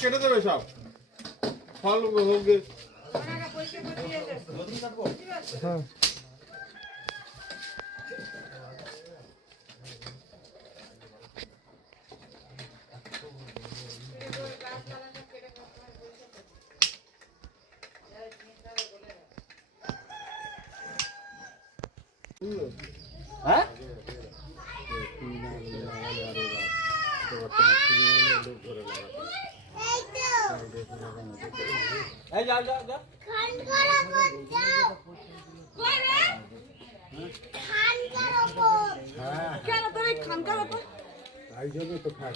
কেটে দেবে সব ফল হোক। হ্যাঁ হ্যাঁ এই যাও যাও যাও খান করো যাও করে খান করো হ্যাঁ কেন তোর খান করো তো তাই জন্য তো খাই